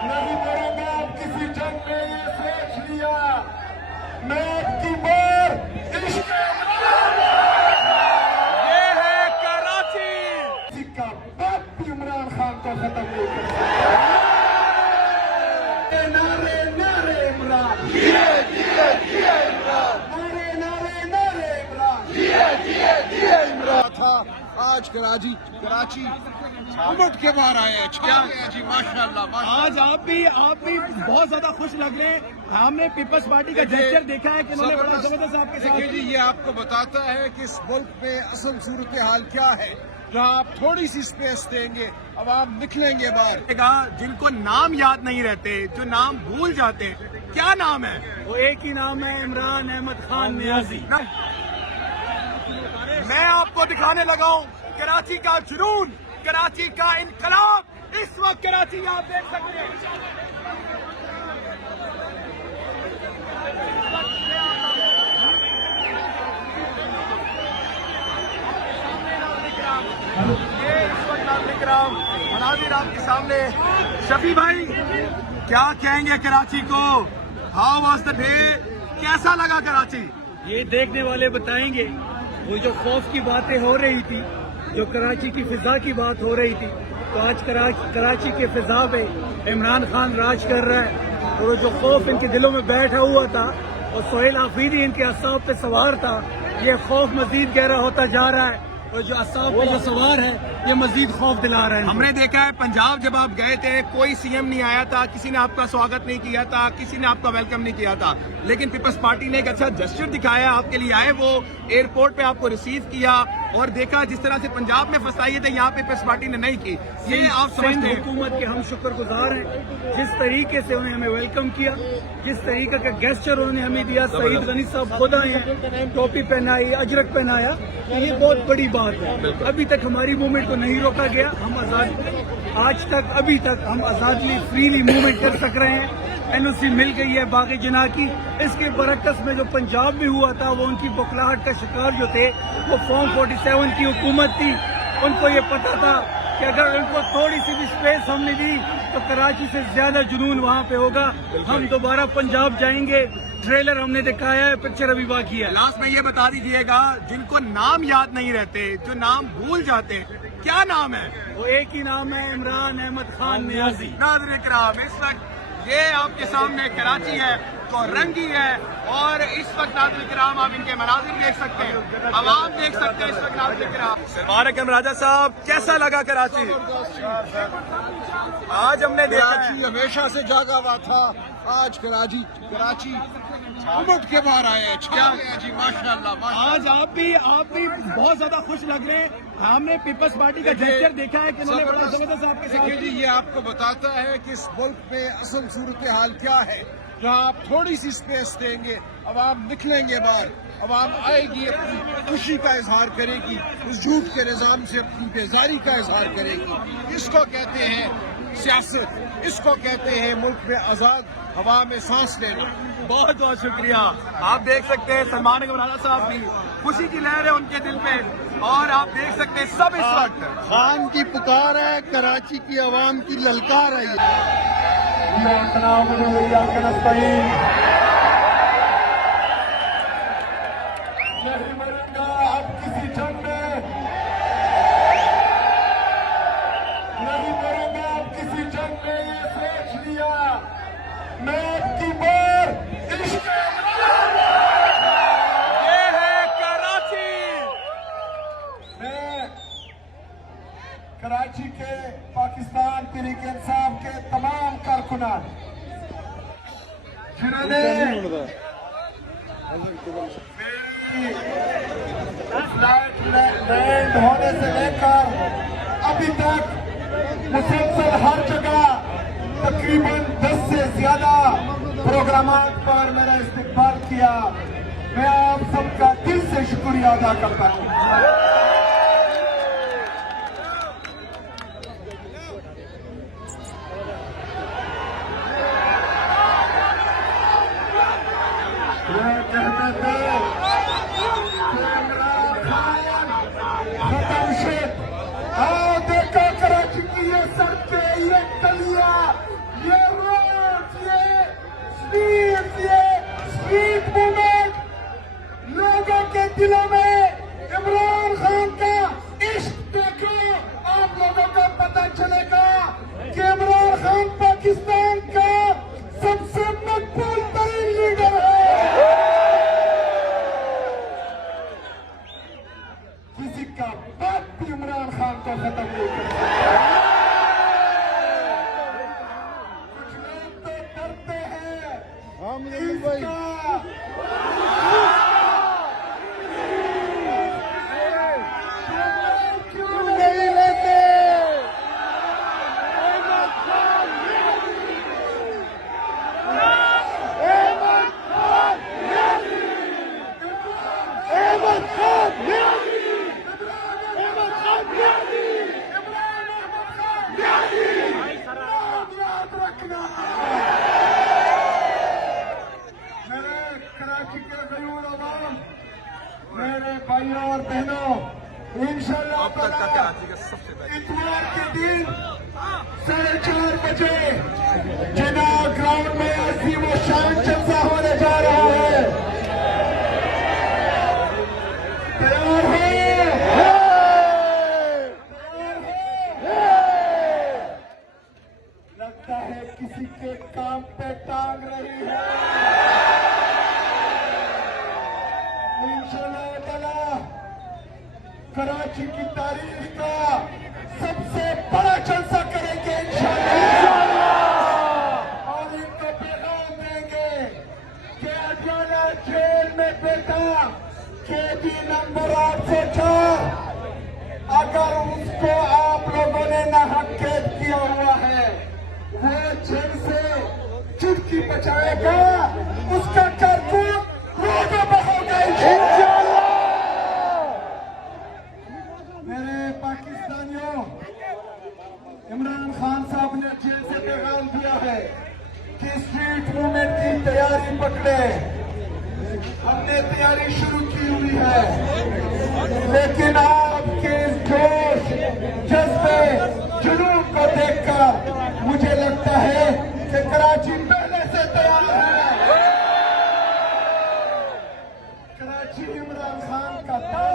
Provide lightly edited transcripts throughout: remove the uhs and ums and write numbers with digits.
नहीं मरूंगा अब किसी जंग में, ये सोच लिया। मैं अब की बार इश्क ये है कराची का बाप भी इमरान खान को खत्म नहीं कर सकता। नारे नारे इमरान, नारे नारे नारे इमरान था। आज कराची उमट के बाहर आए हैं। छा गया जी, माशाल्लाह। आज आप भी बहुत ज्यादा खुश लग रहे हैं। हमने पीपल्स पार्टी का जेस्चर देखा है कि उन्होंने बड़ा जबरदस्त आपके साथ। देखिए जी, ये आपको बताता है कि इस मुल्क में असल सूरत हाल क्या है। जहाँ आप थोड़ी सी स्पेस देंगे, अब आप निकलेंगे बाहर। जिनको नाम याद नहीं रहते, जो नाम भूल जाते हैं, क्या नाम है? वो एक ही नाम है, इमरान अहमद खान नियाजी। मैं आपको दिखाने लगा हूँ कराची का जुनून, कराची का इनकलाब। इस वक्त कराची आप देख सकते हैं। ये इस वक्त नाम मनाजिर आपके सामने। शफी भाई, क्या कहेंगे कराची को? How was the day? कैसा लगा कराची? ये देखने वाले बताएंगे। वो जो खौफ की बातें हो रही थी, जो कराची की फिजा की बात हो रही थी, तो आज कराची के फिजा पे इमरान खान राज कर रहा है। और जो खौफ इनके दिलों में बैठा हुआ था और सोहेल आफरीदी इनके असाब पे सवार था, ये खौफ मजीद गहरा होता जा रहा है। और जो असाब पे जो सवार है, ये मजीद खौफ दिला रहा है। हमने देखा है पंजाब जब आप गए थे, कोई सीएम नहीं आया था, किसी ने आपका स्वागत नहीं किया था, किसी ने आपका वेलकम नहीं किया था। लेकिन पीपल्स पार्टी ने एक अच्छा जेस्चर दिखाया, आपके लिए आए, वो एयरपोर्ट पे आपको रिसीव किया और देखा जिस तरह से पंजाब में फसाई थे, यहाँ पीपल्स पार्टी ने नहीं की। ये आप समझते हैं? हुकूमत के हम शुक्रगुजार हैं जिस तरीके से उन्होंने हमें वेलकम किया, जिस तरीके का गेस्चर उन्होंने हमें दिया। सईद गनी साहब खुद आए हैं, टोपी पहनाई, अजरक पहनाया, ये बहुत बड़ी बात है। अभी तक हमारी मूवमेंट को नहीं रोका गया। हम आजाद, आज तक अभी तक हम आजादली फ्रीली मूवमेंट कर सक रहे हैं। एनओसी मिल गई है बागी जना की। इसके बरक्स में जो पंजाब में हुआ था, वो उनकी बौखलाहट का शिकार जो थे, वो फॉर्म 47 की हुकूमत थी। उनको ये पता था कि अगर उनको थोड़ी सी भी स्पेस हमने दी तो कराची से ज्यादा जुनून वहाँ पे होगा। हम दोबारा पंजाब जाएंगे। ट्रेलर हमने दिखाया है, पिक्चर अभी बाकी है। लास्ट में ये बता दीजिएगा, जिनको नाम याद नहीं रहते, जो नाम भूल जाते हैं, क्या नाम है? वो एक ही नाम है, इमरान अहमद खान नियाजी। नाज़रीन किराम, इस वक्त ये आपके सामने कराची है तो रंगी है। और इस वक्त नाज़रीन किराम आप इनके मनाजिर देख सकते हैं, आवाम देख सकते हैं इस वक्त नाज़रीन किराम। सलाम राजा साहब, कैसा लगा कराची? आज हमने देखा कराची हमेशा से जागा हुआ था। आज कराची उमट के बाहर आए हैं। छा गया जी, माशाल्लाह। आज आप भी बहुत ज्यादा खुश लग रहे हैं। हमने पीपल्स पार्टी का जेस्चर देखा है कि उन्होंने बड़ा जबरदस्त आपके साथ। देखिए जी, ये आपको बताता है कि इस मुल्क में असल सूरत हाल क्या है। जहाँ आप थोड़ी सी स्पेस देंगे, अब आप निकलेंगे बाहर। अब आप आएगी, अपनी खुशी का इजहार करेगी, उस झूठ के निजाम से अपनी बेजारी का इजहार करेगी। इसको कहते हैं सियासत, इसको कहते हैं मुल्क में आजाद हवा में सांस लेना। बहुत बहुत शुक्रिया। आप देख सकते हैं सलमान राजा साहब भी खुशी की लहर है उनके दिल में। और आप देख सकते हैं सब इस वक्त खान की पुकार है, कराची की आवाम की ललकार है। नहीं मरूंगा अब किसी जंग में, नहीं मरूंगा अब किसी जंग में, ये सोच लिया। मैं अब की बार इश्क ये है कराची। मैं कराची के पाकिस्तान तहरीक इंसाफ के तमाम कारकुनान जिन्होंने फ्लाइट लैंड होने से लेकर अभी तक मुसलसल हर जगह तकरीबन 10 से ज्यादा प्रोग्रामात पर मेरा इस्तेमाल किया। मैं आप सबका दिल से शुक्रिया अदा करता हूँ। कहते थे इमरान खान खत्म शेख। आओ देखो कराची की ये सड़कें, ये गलियां, ये पाकिस्तान का सबसे मकबूल तरीन लीडर है। किसी का बाप भी इमरान खान को खत्म नहीं कर सकता। कुछ लोग तो डरते हैं इसका क्यों नहीं लेते। याद रखना मेरे कराची के गयूर अवाम, मेरे भाइयों और बहनों, इंशाल्लाह अब तक का कराची का सबसे पहले इतवार के दिन 4:30 बजे जिना ग्राउंड में अजीम व शान जलसा होने जा रहा है। तैयार हो? लगता है किसी के काम पे टांग रही है। इंशाल्लाह ताला कराची की तारीख का सबसे बड़ा जलसा करेंगे इंशाल्लाह। और इनको पैगाम देंगे कि अजाना जेल में बेटा कैदी नंबर 804, अगर उसको आप लोगों ने नाहक कैद किया हुआ है, वो जेल से चुटकी बचाएगा, उसका करतूत रोडों पर होगा इंशाल्लाह। मेरे पाकिस्तानियों, इमरान खान साहब ने जेल से पैगाम दिया है कि स्ट्रीट मूवमेंट की तैयारी पकड़े। हमने तैयारी शुरू की हुई है, लेकिन आपके इस जोश जज्बे जुनून को देखकर मुझे लगता है कि कराची पहले से तैयार है। कराची इमरान खान का था।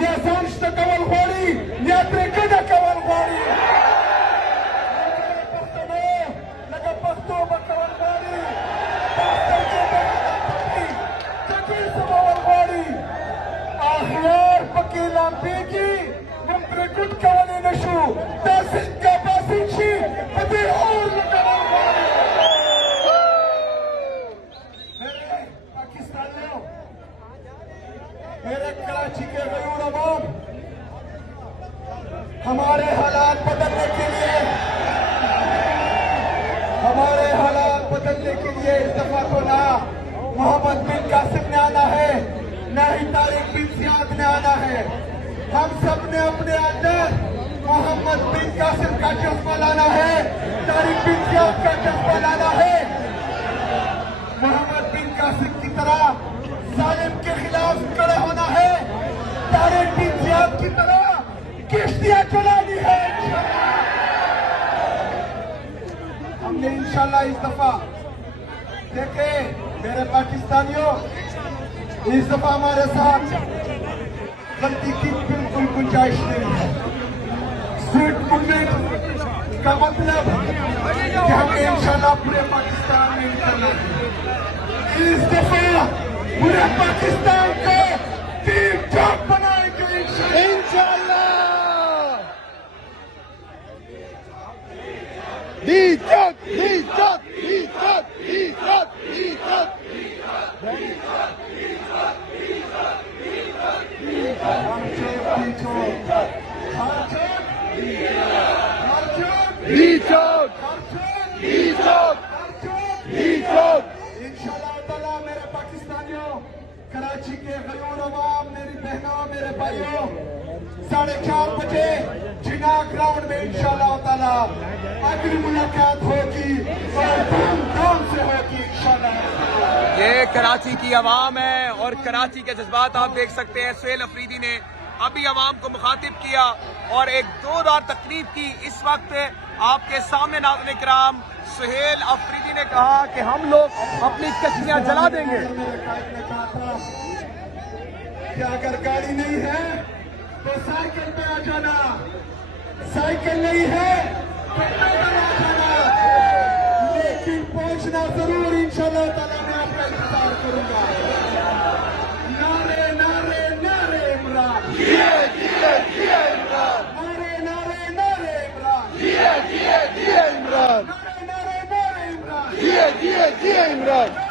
Ja sonst der Kavalhori, ja trekada Kavalhori. Laga Pakhto ba Kavalhori. Pastor ke Kavalhori. Takir sa Kavalhori. Akhyar pakilam peki, mumtrekut Kavali nashu. Tasin ka basinchi, pati aur Kavalhori. मेरे पाकिस्तानियों, मेरे कराची के गयूर अवाम, हमारे हालात बदलने के लिए इस दफा तो ना मोहम्मद बिन कासिम ने आना है, ना ही तारिक बिन जियाद ने आना है। हम सब ने अपने अंदर मोहम्मद बिन कासिम का जज्बा लाना है, तारिक बिन जियाद का जज्बा लाना है। मोहम्मद बिन कासिम की तरह जालिम के खिलाफ खड़े होना है, तारिक बिन जियाद की तरह किश्तियां चलानी है। हमने इंशाल्लाह इस दफा देखे मेरे पाकिस्तानियों, इस दफा हमारे साथ गलती की बिल्कुल गुंजाइश नहीं है। स्ट्रीट मूवमेंट का मतलब कि हमें इंशाल्लाह पूरे पाकिस्तान में निकलना है। इस दफा पूरे पाकिस्तान को तीन चौक बनाएंगे इंशाल्लाह। इंशाल्लाह ताला मेरे पाकिस्तानियों, कराची के गयूर अवाम, मेरी बहनों, मेरे भाइयों, 4:30 बजे जिना ग्राउंड में इंशाल्लाह ताला अगली मुलाकात होगी और धूमधाम से होगी इंशाल्लाह। ये कराची की आवाम है और कराची के जज्बात आप देख सकते हैं। सुहेल अफरीदी ने अभी आवाम को मुखातिब किया और एक जोरदार तकरीब की। इस वक्त आपके सामने नाज़रीन इकराम सुहेल अफरीदी ने कहा कि हम लोग अपनी कश्तियां जला देंगे। कि अगर गाड़ी नहीं है तो साइकिल पे आ जाना, साइकिल नहीं है तो पैदल आ जाना, लेकिन पहुंचना जरूर इंशाल्लाह ताला मैं आपका इंतजार करूंगा। नारे नारे नारे इमरान, नारे नारे नारे इमरान, इमरान नारे नारे नारे इमरान, इमरान नारे नारे नारे इमरान, इमरान नारे नारे नारे इमरान।